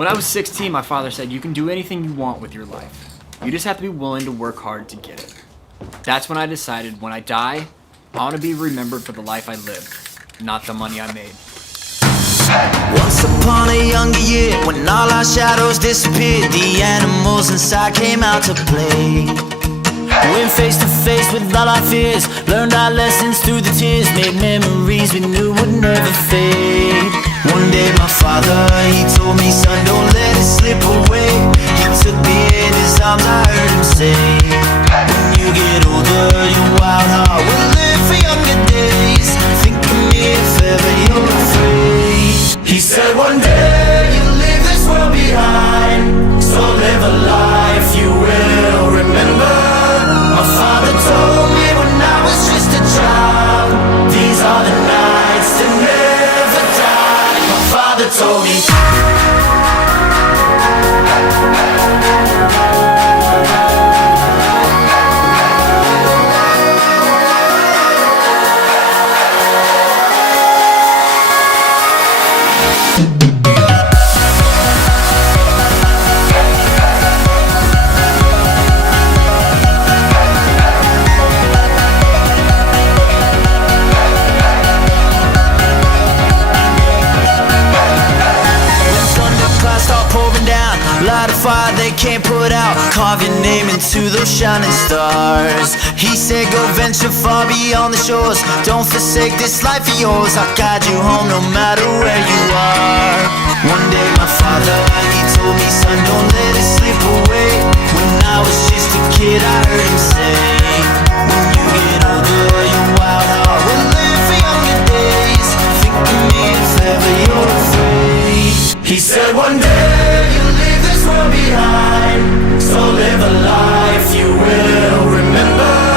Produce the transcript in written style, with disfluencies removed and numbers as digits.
When I was 16, my father said, you can do anything you want with your life. You just have to be willing to work hard to get it. That's when I decided, when I die, I want to be remembered for the life I lived, not the money I made. Once upon a younger year, when all our shadows disappeared, the animals inside came out to play. Went face to face with all our fears, learned our lessons through the tears, made memories we knew would never fade. One day my father, he told me, son, don't let it slip away. He took me in his arms, I heard him say, when you get older, your wild heart will live for younger days. Think of me if ever you're afraid. He said one day you'll leave this world behind, so live a life you will remember. My father told me when I was just a child, these are the nights that never die. My father told me. Light a fire they can't put out, carve your name into those shining stars. He said go venture far beyond the shores, don't forsake this life of yours. I'll guide you home no matter where you are. One day my father, he told me, son, don't let it slip away. When I was just a kid I heard him say, when you get older your wild heart will live for younger days. Think of me if ever you're afraid. He said one day you'll leave this world behind, so live a life you will remember.